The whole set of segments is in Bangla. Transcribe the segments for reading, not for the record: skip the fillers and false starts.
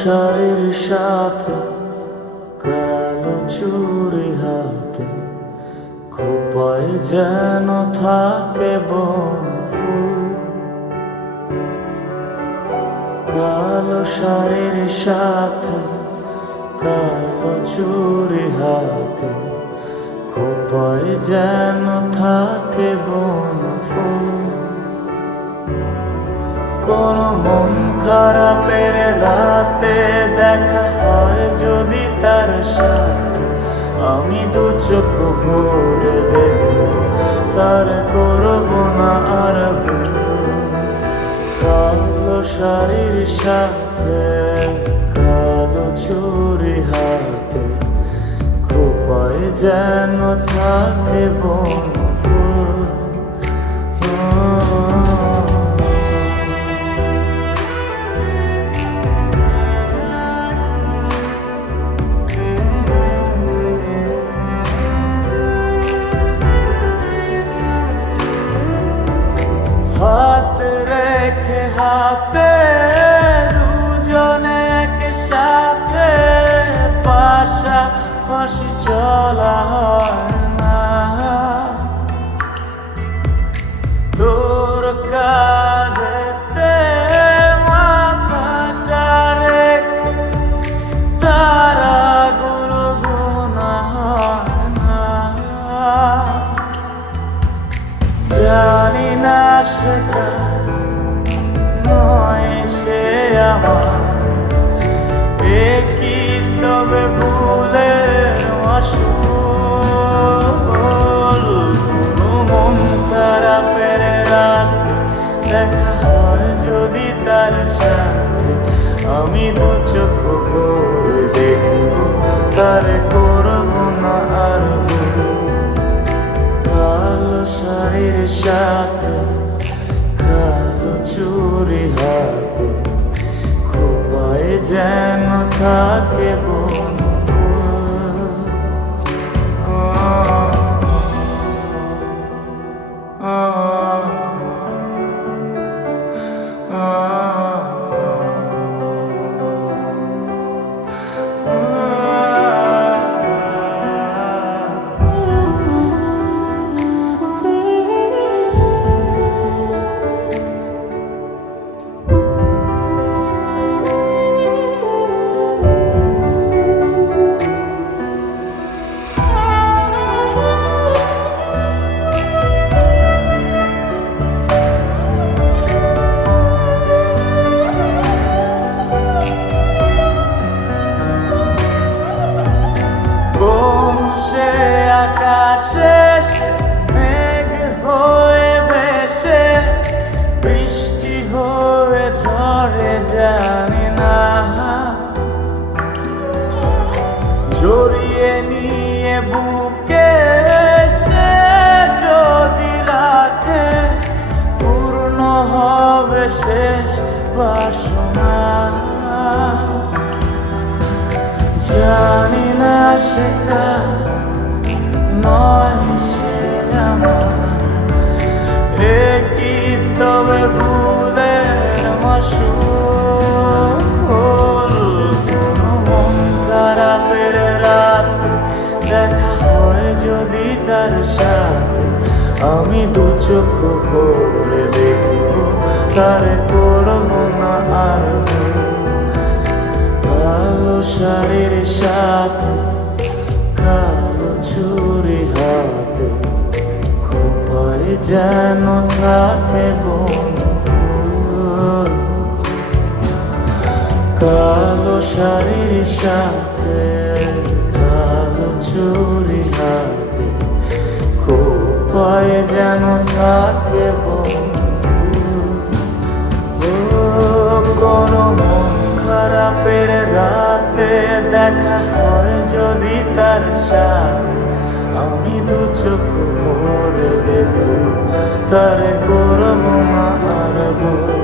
শাড়ির সাথে কালো চুড়ি হাতে, খোপায় যেন থাকে বন ফুল। কালো শাড়ির সাথে কালো চুড়ি হাতে, খোপায় যেন থাকে বন ফুল। কোন মন খারাপের রাতে দেখা হয় যদি তার সাথে, আমি দু চোখ ভরে দেখব, তার করব না আর ভুল। কালো শাড়ির সাথে কালো চুড়ি হাতে, খোপায় যেন থাকে বন ফুল। হাত রেখে হাতে দুজনে একসাথে, পাশাপাশি চলা হয় না। তোর কাঁধেতে মাথাটা রেখে তারাগুলো গোনা হয় না। জানি না সেটা নয় সে আমার, কি তবে ভুলের মাসুল। কোনো মন খারাপের রাতে দেখা হয় যদি তার সাথে, আমি দু চোখ ভরে দেখব, তার করব না আর ভুল। কালো শাড়ির সাথে কালো চুড়ি হাতে, খোপায় যেন থাকে বন ফুল। আকাশে মেঘ হয়ে ভেসে, বৃষ্টি হয়ে ঝরে জানি না। জড়িয়ে নিয়ে বুকে সে যদি রাখে, পূর্ণ হবে শেষ বাসনা। জানি না সে নয় সে আমার, কি তবে ভুলের মাসুল। কোনো মন খারাপের রাতে দেখা হয় যদি তার সাথে, আমি দু চোখ ভরে দেখব, তার করব না আর ভুল। কালো শাড়ির সাথে কালো চুড়ি হাতে, খোপায় যেন থাকে বন ফুল। কালো শাড়ির সাথে কালো চুড়ি হাতে, খোপায় যেন থাকে বন ফুল। কোনো মন খারাপের রাতে দেখা হয় যদি তার সাথে, আমি দু চোখ ভরে দেখব, তার করব না আর ভুল।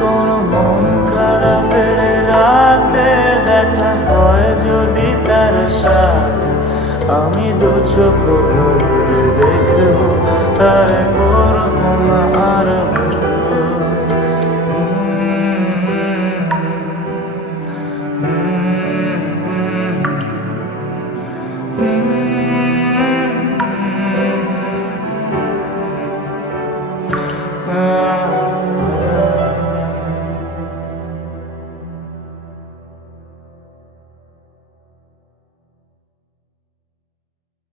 কোনো মন খারাপের রাতে দেখা হয় যদি তার সাথে, আমি দু চোখ ভরে দেখব, তার